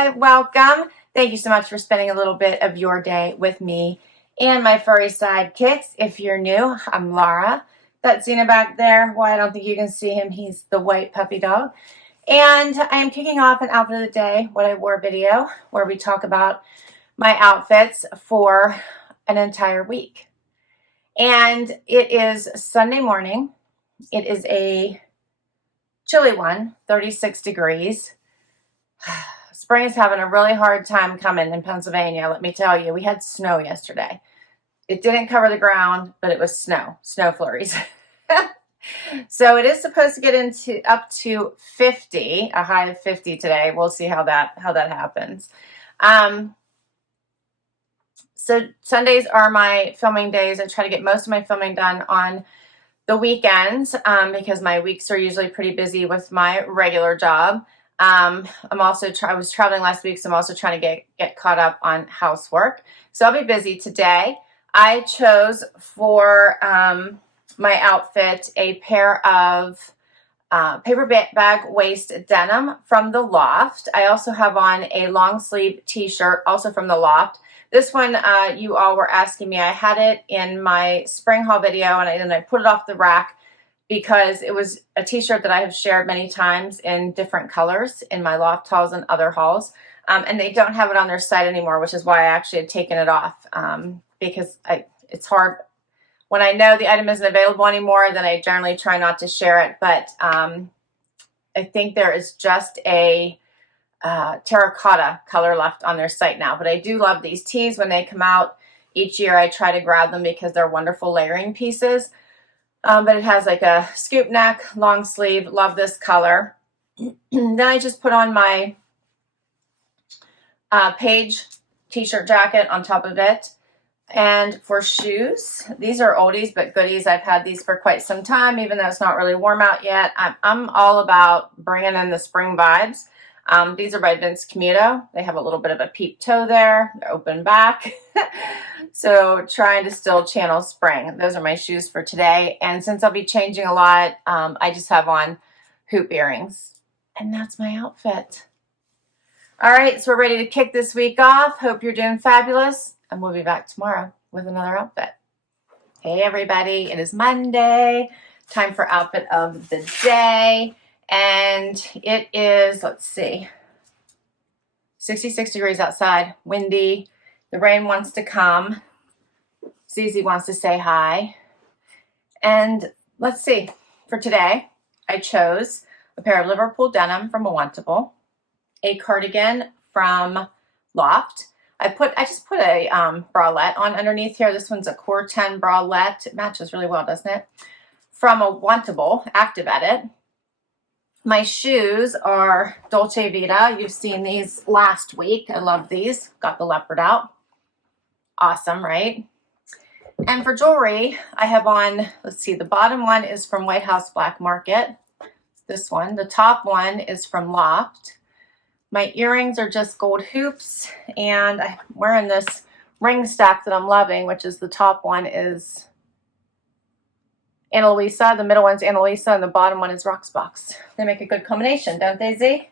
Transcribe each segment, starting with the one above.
Hi, welcome. Thank you so much for spending a little bit of your day with me and my furry sidekicks. If you're new, I'm Laura. That's Zena back there. Well, I don't think you can see him. He's the white puppy dog. And I am kicking off an outfit of the day, what I wore video, where we talk about my outfits for an entire week. And it is Sunday morning. It is a chilly one, 36 degrees. Spring is having a really hard time coming in Pennsylvania, let me tell you. We had snow yesterday. It didn't cover the ground, but it was snow flurries. So it is supposed to get up to 50, a high of 50 today. We'll see how that happens. So Sundays are my filming days. I try to get most of my filming done on the weekends because my weeks are usually pretty busy with my regular job. I was traveling last week, so I'm also trying to get caught up on housework. So I'll be busy today. I chose for my outfit a pair of paper bag waist denim from the Loft. I also have on a long sleeve t-shirt, also from the Loft. This one, you all were asking me. I had it in my spring haul video, and I put it off the rack because it was a t-shirt that I have shared many times in different colors in my Loft hauls and other hauls. And they don't have it on their site anymore, which is why I actually had taken it off because it's hard. When I know the item isn't available anymore, then I generally try not to share it. But I think there is just a terracotta color left on their site now. But I do love these tees when they come out. Each year I try to grab them because they're wonderful layering pieces. But it has like a scoop neck, long sleeve. Love this color. Then I just put on my Page t-shirt jacket on top of it. And for shoes, these are oldies but goodies. I've had these for quite some time, even though it's not really warm out yet. I'm all about bringing in the spring vibes. These are by Camuto. They have a little bit of a peep toe there. They're open back. So trying to still channel spring. Those are my shoes for today. And since I'll be changing a lot, I just have on hoop earrings. And that's my outfit. All right, so we're ready to kick this week off. Hope you're doing fabulous. And we'll be back tomorrow with another outfit. Hey, everybody. It is Monday. Time for outfit of the day. And it is, let's see, 66 degrees outside, windy. The rain wants to come. Zizi wants to say hi. And let's see, for today, I chose a pair of Liverpool denim from Wantable, a cardigan from Loft. I just put a bralette on underneath here. This one's a Core 10 bralette. It matches really well, doesn't it? From a Wantable Active Edit. My shoes are Dolce Vita. You've seen these last week. I love these. Got the leopard out. Awesome, right? And for jewelry, I have on, let's see, the bottom one is from White House Black Market. This one. The top one is from Loft. My earrings are just gold hoops, and I'm wearing this ring stack that I'm loving, which is the top one is Luisa, the middle one's Luisa, and the bottom one is Rocksbox. They make a good combination, don't they, Z?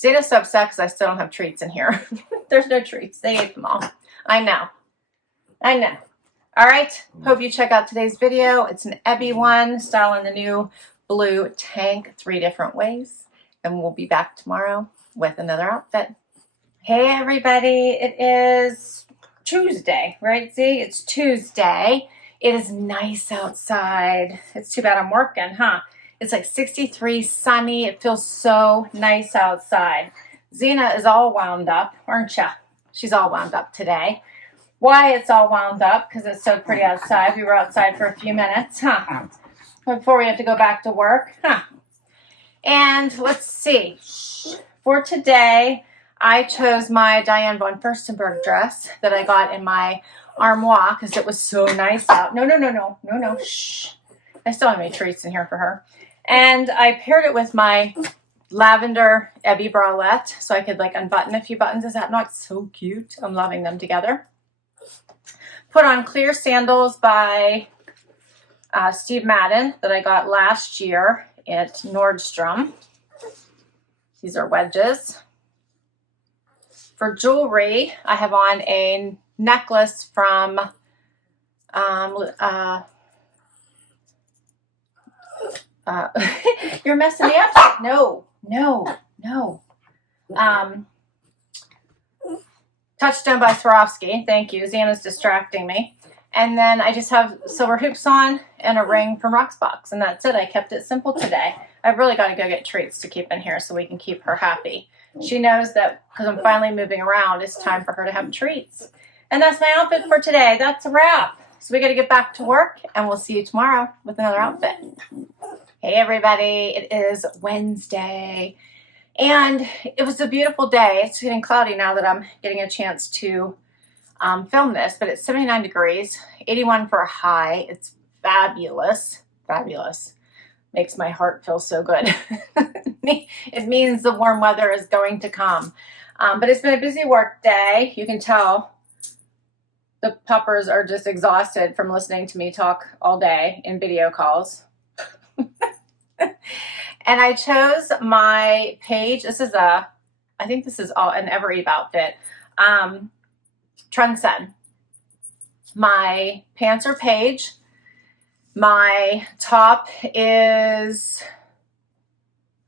Zena's so upset because I still don't have treats in here. There's no treats. They ate them all. I know. All right. Hope you check out today's video. It's an Evereve one, styling the new blue tank 3 different ways. And we'll be back tomorrow with another outfit. Hey, everybody. It is Tuesday, right, Z? It's Tuesday. It is nice outside. It's too bad I'm working, huh? It's like 63, sunny. It feels so nice outside. Zena is all wound up, aren't ya? She's all wound up today. Why it's all wound up? Because it's so pretty outside. We were outside for a few minutes, huh? Before we have to go back to work, huh? And let's see. For today, I chose my Diane von Furstenberg dress that I got in my armoire because it was so nice out. No. Shh. I still have my treats in here for her. And I paired it with my lavender Evereve bralette so I could like unbutton a few buttons. Is that not so cute? I'm loving them together. Put on clear sandals by Steve Madden that I got last year at Nordstrom. These are wedges. For jewelry, I have on a necklace from you're messing me up. No. Touchstone by Swarovski. Thank you. Xana's distracting me. And then I just have silver hoops on and a ring from Rocksbox. And that's it. I kept it simple today. I've really got to go get treats to keep in here so we can keep her happy. She knows that because I'm finally moving around, it's time for her to have treats. And that's my outfit for today. That's a wrap. So we got to get back to work, and we'll see you tomorrow with another outfit. Hey, everybody. It is Wednesday. And it was a beautiful day. It's getting cloudy now that I'm getting a chance to film this, but it's 79 degrees, 81 for a high. It's fabulous. Fabulous. Makes my heart feel so good. It means the warm weather is going to come. But it's been a busy work day. You can tell the puppers are just exhausted from listening to me talk all day in video calls. And I chose my page. This is I think this is all an Evereve outfit. Trendsend. My pants are page. My top is,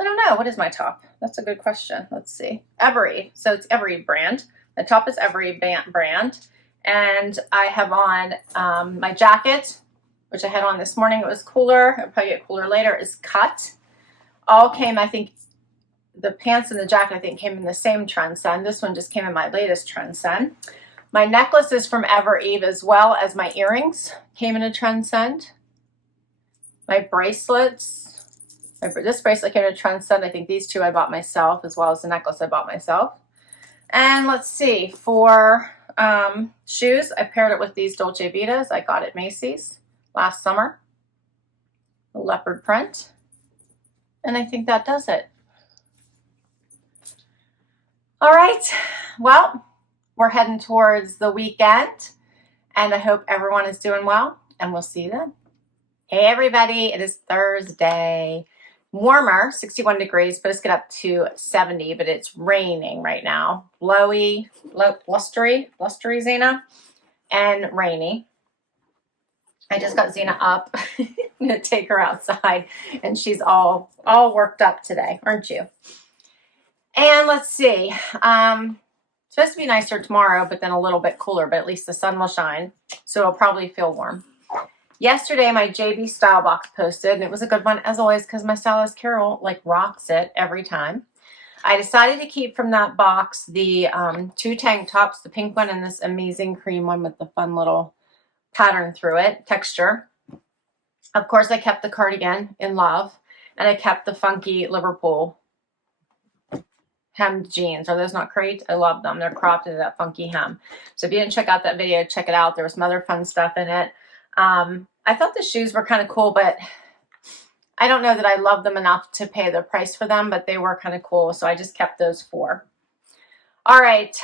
I don't know. What is my top? That's a good question. Let's see. Evereve. So it's Evereve brand. The top is Evereve brand. And I have on my jacket, which I had on this morning. It was cooler. It'll probably get cooler later. Is cut. All came, I think, the pants and the jacket, I think, came in the same Trendsend. This one just came in my latest Trendsend. My necklace is from Evereve, as well as my earrings came in a Trendsend. My bracelets, this bracelet came in a Trendsend. I think these two I bought myself, as well as the necklace I bought myself. And let's see, for shoes, I paired it with these Dolce Vitas I got at Macy's last summer. The leopard print. And I think that does it. All right. Well, we're heading towards the weekend, and I hope everyone is doing well, and we'll see you then. Hey, everybody. It is Thursday. Warmer, 61 degrees, supposed to get up to 70, but it's raining right now. Blowy, blustery, Xana, and rainy. I just got Xena up. I'm going to take her outside, and she's all worked up today, aren't you? And let's see. It's supposed to be nicer tomorrow, but then a little bit cooler, but at least the sun will shine, so it'll probably feel warm. Yesterday, my JB Stylebox posted, and it was a good one, as always, because my stylist, Carol, rocks it every time. I decided to keep from that box the 2 tank tops, the pink one and this amazing cream one with the fun little pattern through it, texture. Of course, I kept the cardigan in love, and I kept the funky Liverpool hemmed jeans. Are those not great? I love them. They're cropped into that funky hem. So if you didn't check out that video, check it out. There was some other fun stuff in it. I thought the shoes were kind of cool, but I don't know that I love them enough to pay the price for them, but they were kind of cool, so I just kept those 4. All right.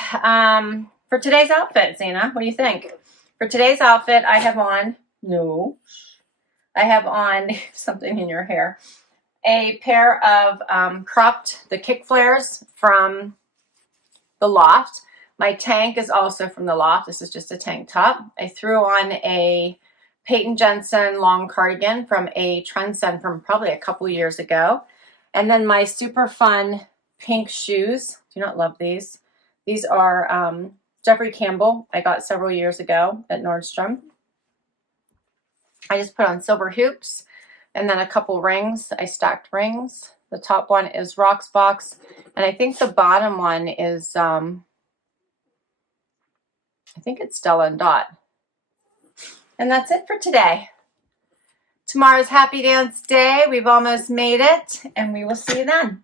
For today's outfit, Xana, what do you think? For today's outfit, I have on, something in your hair, a pair of cropped, the kick flares from the Loft. My tank is also from the Loft. This is just a tank top. I threw on a Peyton Jensen long cardigan from a Trendsend from probably a couple years ago. And then my super fun pink shoes. Do you not love these? These are Jeffrey Campbell. I got several years ago at Nordstrom. I just put on silver hoops and then a couple rings. I stacked rings. The top one is Rocksbox, and I think the bottom one is I think it's Stella Dot. And that's it for today. Tomorrow's Happy Dance Day. We've almost made it, and we will see you then.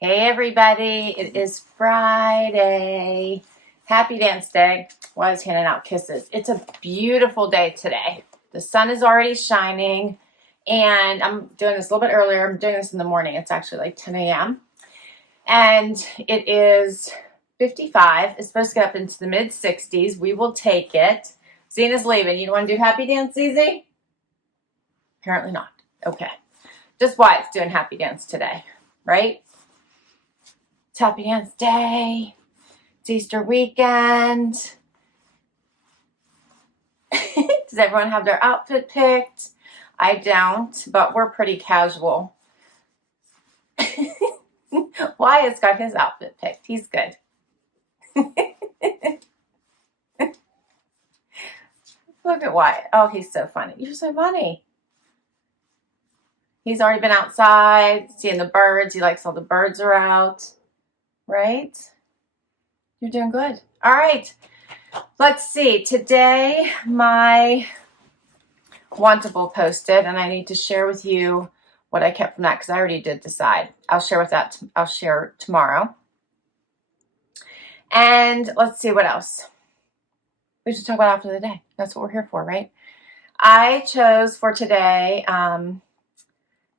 Hey, everybody. It is Friday. Happy Dance Day. Well, I was handing out kisses. It's a beautiful day today. The sun is already shining, and I'm doing this a little bit earlier. I'm doing this in the morning. It's actually like 10 a.m. And it is 55. It's supposed to get up into the mid-60s. We will take it. Zena's leaving. You don't want to do Happy Dance, Zizi? Apparently not. Okay. Just Wyatt's doing Happy Dance today, right? It's Happy Dance Day. It's Easter weekend. Does everyone have their outfit picked? I don't, but we're pretty casual. Wyatt's got his outfit picked. He's good. Look at Wyatt. Oh, he's so funny. You're so funny. He's already been outside, seeing the birds. He likes all the birds are out, right? You're doing good. All right. Let's see. Today, my Wantable posted, and I need to share with you what I kept from that because I already did decide. I'll share tomorrow. And let's see what else. We should talk about outfit of the day. That's what we're here for, right? I chose for today an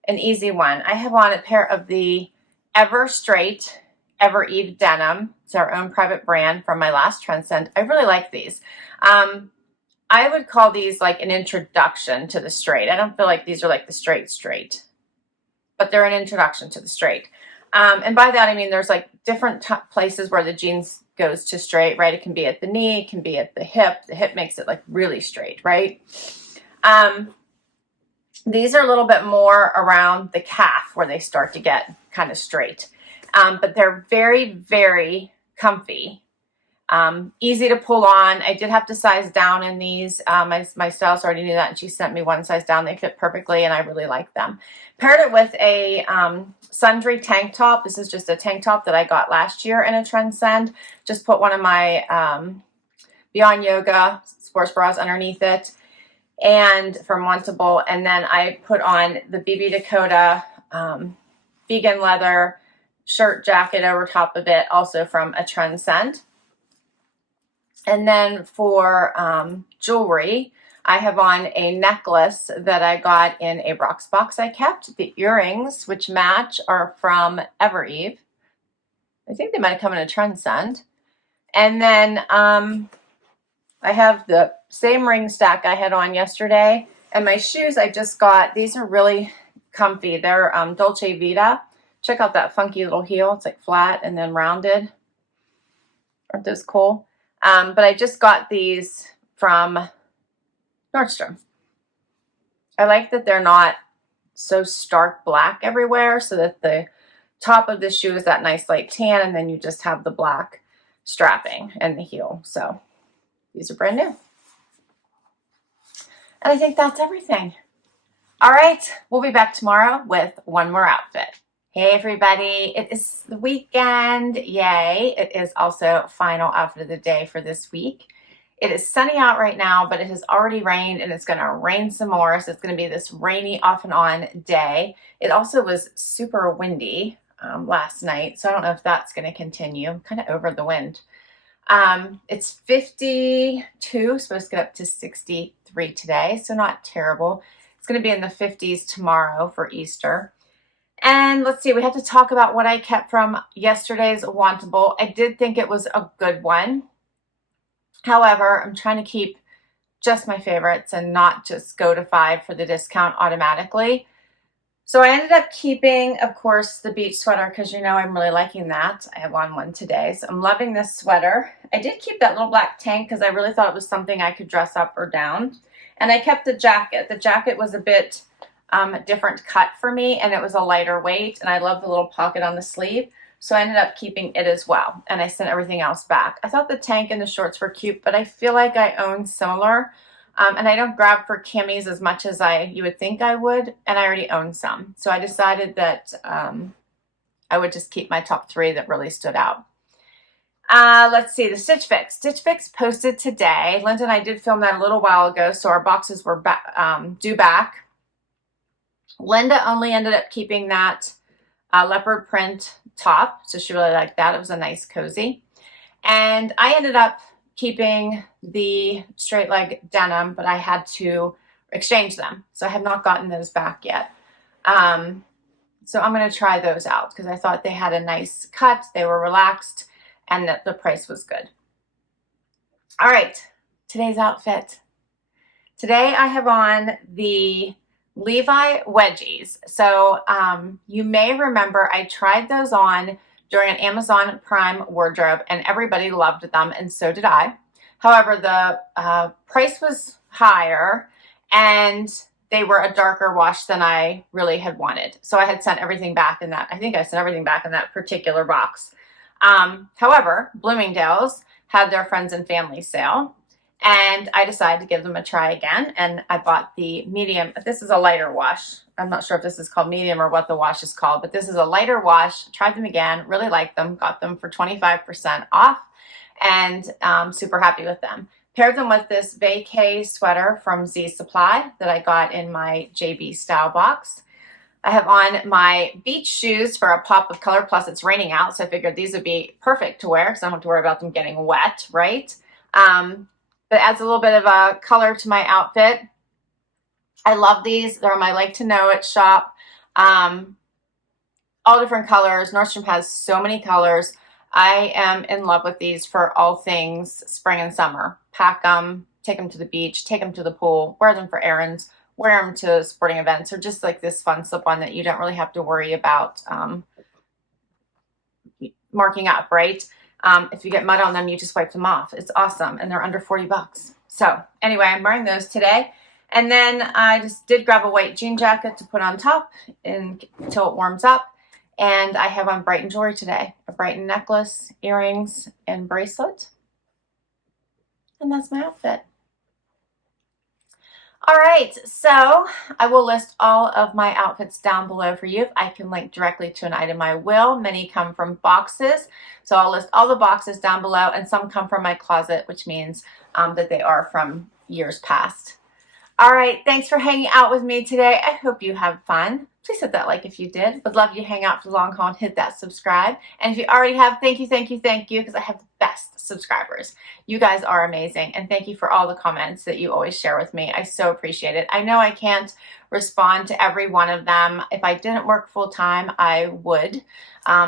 easy one. I have on a pair of the Evereve denim. It's our own private brand from my last Trendsend. I really like these. I would call these like an introduction to the straight. I don't feel like these are like the straight, but they're an introduction to the straight. And by that, I mean, there's like different places where the jeans goes to straight, right? It can be at the knee, it can be at the hip. The hip makes it like really straight, right? These are a little bit more around the calf where they start to get kind of straight. But they're very, very comfy. Easy to pull on. I did have to size down in these. My stylist already knew that, and she sent me one size down. They fit perfectly, and I really like them. Paired it with a Sundry tank top. This is just a tank top that I got last year in a Trendsend. Just put one of my Beyond Yoga sports bras underneath it, and from Wantable. And then I put on the BB Dakota vegan leather shirt jacket over top of it, also from a Trendsend. And then for jewelry, I have on a necklace that I got in a Rocksbox I kept. The earrings, which match, are from Evereve. I think they might have come in a Trendsend. And then I have the same ring stack I had on yesterday. And my shoes I just got, these are really comfy. They're Dolce Vita. Check out that funky little heel. It's like flat and then rounded. Aren't those cool? But I just got these from Nordstrom. I like that they're not so stark black everywhere, so that the top of the shoe is that nice light tan, and then you just have the black strapping and the heel. So these are brand new. And I think that's everything. All right, we'll be back tomorrow with one more outfit. Hey everybody, it is the weekend, yay. It is also final outfit of the day for this week. It is sunny out right now, but it has already rained, and it's gonna rain some more, so it's gonna be this rainy off and on day. It also was super windy last night, so I don't know if that's gonna continue. I'm kind of over the wind. It's 52, supposed to get up to 63 today, so not terrible. It's gonna be in the 50s tomorrow for Easter. And let's see, we had to talk about what I kept from yesterday's Wantable. I did think it was a good one. However, I'm trying to keep just my favorites and not just go to 5 for the discount automatically. So I ended up keeping, of course, the beach sweater because you know I'm really liking that. I have on one today, so I'm loving this sweater. I did keep that little black tank because I really thought it was something I could dress up or down. And I kept the jacket. The jacket was a bit different cut for me, and it was a lighter weight, and I love the little pocket on the sleeve, so I ended up keeping it as well, and I sent everything else back. I thought the tank and the shorts were cute, but I feel like I own similar, and I don't grab for camis as much as you would think I would, and I already own some, so I decided that I would just keep my top 3 that really stood out. Let's see, the Stitch Fix. Stitch Fix posted today. Linda and I did film that a little while ago, so our boxes were due back. Linda only ended up keeping that leopard print top, so she really liked that. It was a nice cozy. And I ended up keeping the straight leg denim, but I had to exchange them, so I have not gotten those back yet. So I'm going to try those out because I thought they had a nice cut, they were relaxed, and that the price was good. All right, today's outfit. Today I have on the Levi wedgies. So you may remember I tried those on during an Amazon Prime wardrobe, and everybody loved them, and so did I. However, the price was higher, and they were a darker wash than I really had wanted. So I had sent everything back in that. I think I sent everything back in that particular box. However, Bloomingdale's had their friends and family sale, and I decided to give them a try again, and I bought the medium. This is a lighter wash. I'm not sure if this is called medium or what the wash is called, but this is a lighter wash. Tried them again, really liked them, got them for 25% off, and super happy with them. Paired them with this vacay sweater from Z Supply that I got in my JB style box. I have on my beach shoes for a pop of color, plus it's raining out, so I figured these would be perfect to wear because I don't have to worry about them getting wet, right? But adds a little bit of a color to my outfit. I love these. They're on my Like to Know It shop. All different colors. Nordstrom has so many colors. I am in love with these for all things spring and summer. Pack them, take them to the beach, take them to the pool, wear them for errands, wear them to sporting events, or just like this fun slip-on that you don't really have to worry about marking up, right? If you get mud on them, you just wipe them off. It's awesome, and they're under 40 bucks. So anyway, I'm wearing those today. And then I just did grab a white jean jacket to put on top until it warms up. And I have on Brighton jewelry today. A Brighton necklace, earrings, and bracelet. And that's my outfit. All right, so I will list all of my outfits down below for you. If I can link directly to an item, I will. Many come from boxes, so I'll list all the boxes down below, and some come from my closet, which means that they are from years past. All right, thanks for hanging out with me today. I hope you have fun. Please hit that like if you did. Would love you to hang out for the long haul and hit that subscribe. And if you already have, thank you, thank you, thank you, because I have the best subscribers. You guys are amazing, and thank you for all the comments that you always share with me. I so appreciate it. I know I can't respond to every one of them. If I didn't work full time, I would.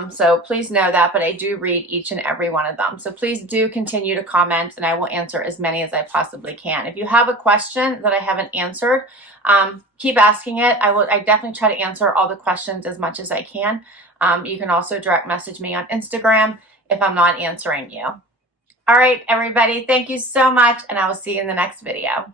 So please know that, but I do read each and every one of them. So please do continue to comment, and I will answer as many as I possibly can. If you have a question that I haven't answered, keep asking it. I definitely try to answer all the questions as much as I can. You can also direct message me on Instagram if I'm not answering you. All right, everybody, thank you so much, and I will see you in the next video.